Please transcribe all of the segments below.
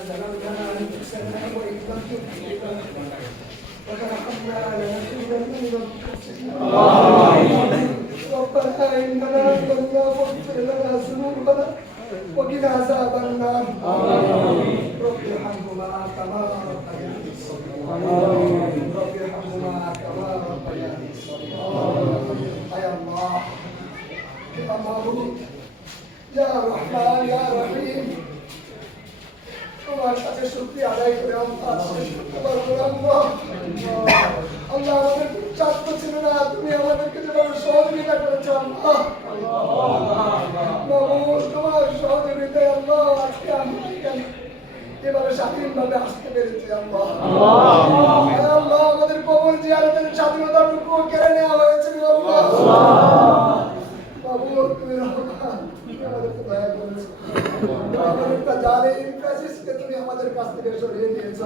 ظلمنا أنفسنا وإن لم تغفر لنا وترحمنا لنكونن من الخاسرين ربنا إننا ظلمنا فاغفر لنا ذنوبنا وقنا عذاب النار رب ارحمهما كما ربياني صغيرا رب ارحمهما كما ربياني صغيرا يا الله يا معبود يا رحمن يا رحيم তোমার কাছে শুকরিয়া আদায় করে আমরা শেষ করতে পারবো আল্লাহ আল্লাহ আমাদের চাচ্ছ ছিল না তুমি আমাদেরকে যেভাবে সহযোগিতা করেছো আল্লাহ তোমার সহযোগিতায় আল্লাহ আজকে আমরা এখানে এভাবে স্বাধীনভাবে আসতে পেরেছি আল্লাহ আল্লাহ আমাদের কবর জিয়ারতের স্বাধীনতাটুকু কেড়ে নেওয়া হয়েছিল আল্লাহ বাবু তুমি রহমান আমাদেরকে দয়া করেছো আমাদেরকে জালিম ফ্যাসিস্টকে তুমি আমাদের কাছ থেকে সরিয়ে দিয়েছো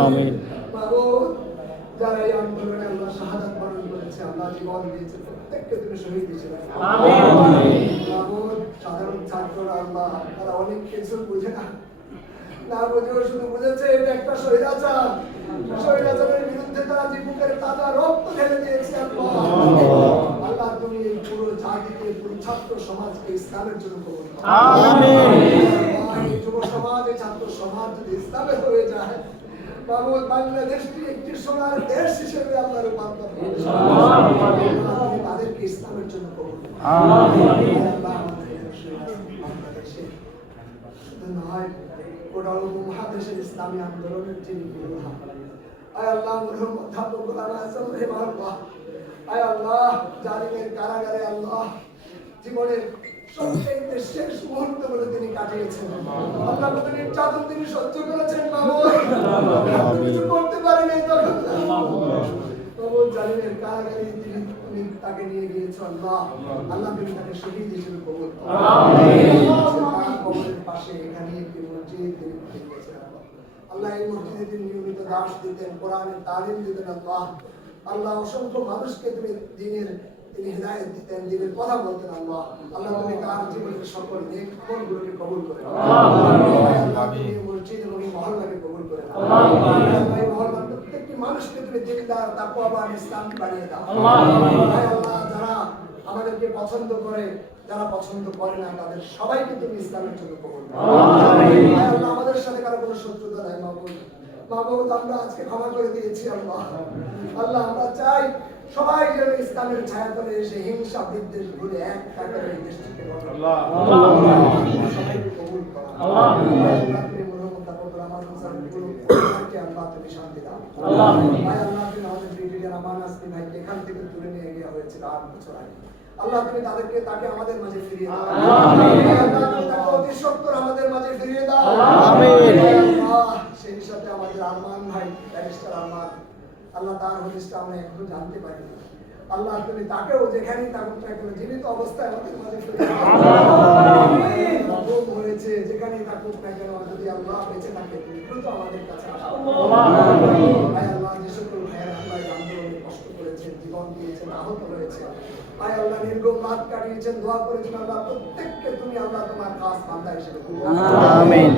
আমিন বাবু যারা এই আন্দোলনে আল্লাহ শাহাদাত বরণ করেছে আল্লাহ জীবন দিয়েছে প্রত্যেককে তুমি শহীদ দিয়েছো আমিন বাবু সাধারণ ছাত্ররা আল্লাহ তারা অনেক কিছু বুঝে না বুঝেও শুধু বুঝেছে এটা একটা স্বৈরাচার স্বৈরাচারের বিরুদ্ধে তারা জীবনের তাজা রক্ত ঢেলে দিয়েছে আল্লাহ তুমি এই পুরো জাতিকে পুরো ছাত্র সমাজকে ইসলামের জন্য কবুল করো আমিন যুব সমাজ ছাত্র সমাজ যদি ইসলামের হয়ে যায় বাবু বাংলাদেশটি একটি সোনার দেশ হিসেবে আল্লাহ রূপান্তর করবে তাদেরকে ইসলামের জন্য কবুল করো আমিন আল্লাহ বাংলাদেশে শুধু নয় গোটা উপমহাদেশের ইসলামী আন্দোলনের যিনি পুরোধা আয় আল্লাহ মরহুম অধ্যাপক গোলাম আযম রাহিমাহুল্লাহ আয় আল্লাহ জালিমের কারাগারে আল্লাহ জীবনের সবচেয়ে শেষ মুহূর্ত বলে তিনি কাটিয়েছেন আল্লাহ কত নির্যাতন তিনি সহ্য করেছেন বাবু কিছু করতে পারেনি তখন বাবু জালিমের কারাগারে তুমি তাকে নিয়ে গিয়েছো আল্লাহ আল্লাহ তুমি তাকে শহীদ হিসেবে কবুল করো আমিন কবরের পাশে এখানে একটি মসজিদ তিনি করেছেন আল্লাহ এই মসজিদে তিনি নিয়মিত দাস দিতেন কোরআনের তালিম দিতেন আল্লাহ আল্লাহ অসংখ্য মানুষকে তুমি দিনের তিনি হিদায়াত দিতেন দিনের কথা বলতেন আল্লাহ আল্লাহ তুমি তার জীবনের সকল নেক আমলগুলোকে কবুল করে আল্লাহ তুমি মসজিদ এবং মহল্লাকে কবুল করে আল্লাহ এই মহল্লার প্রত্যেকটি মানুষকে তুমি দিনদার তাকওয়াবান ইসলাম বানিয়ে দাও আল্লাহ যারা আমাদেরকে পছন্দ করে যারা পছন্দ করে না তাদের সবাইকে তুমি ইসলামের জন্য কবুল করো আল্লাহ আমাদের সাথে কারো কোনো শত্রুতা নাই মাহবুব আমরা আজকে ক্ষমা করে দিয়েছি আল্লাহ আল্লাহ আমরা চাই সবাই যেন ইসলামের ছায়াতলে এসে হিংসা বিদ্বেষ ভুলে এক কাতারে এই দেশটিকে আল্লাহ সবাইকে কবুল করো আল্লাহ তুমি মরহুম তাকওয়া আমার মুসলমানকে আল্লাহ তুমি শান্তি দাও আল্লাহ তুমি আমাদের ব্রিগেডিয়ার আমান আসমি ভাইকে এখান থেকে তুলে নিয়ে গিয়ে হয়েছিল 8 বছর আগে আল্লাহ তুমি তাকে আমাদের মাঝে ফিরিয়ে দাও আল্লাহ তুমি তাকে অতি সত্বর আমাদের মাঝে ফিরিয়ে দাও আল্লাহ সেই সাথে আমাদের আরমান ভাই ব্যারিস্টার আরমান আল্লাহ তার হদিসটা আমরা একটু জানতে পারি আল্লাহ তুমি তাকেও যেখানেই থাকুক না কেন জীবিত অবস্থায় আমাদের মাঝে ফিরিয়ে দাও হয়েছে যেখানেই থাকুক না কেন যদি আল্লাহ বেঁচে থাকে তুমি দ্রুত আমাদের কাছে আসো আল্লাহ যে সকল ভাইয়ের আল্লাহ আন্দোলনে কষ্ট করেছেন জীবন দিয়েছেন আহত হয়েছে আয় আল্লাহ নির্গম রাত কাটিয়েছেন দোয়া করেছেন আল্লাহ প্রত্যেককে তুমি আল্লাহ তোমার খাস বান্দা হিসেবে আমিন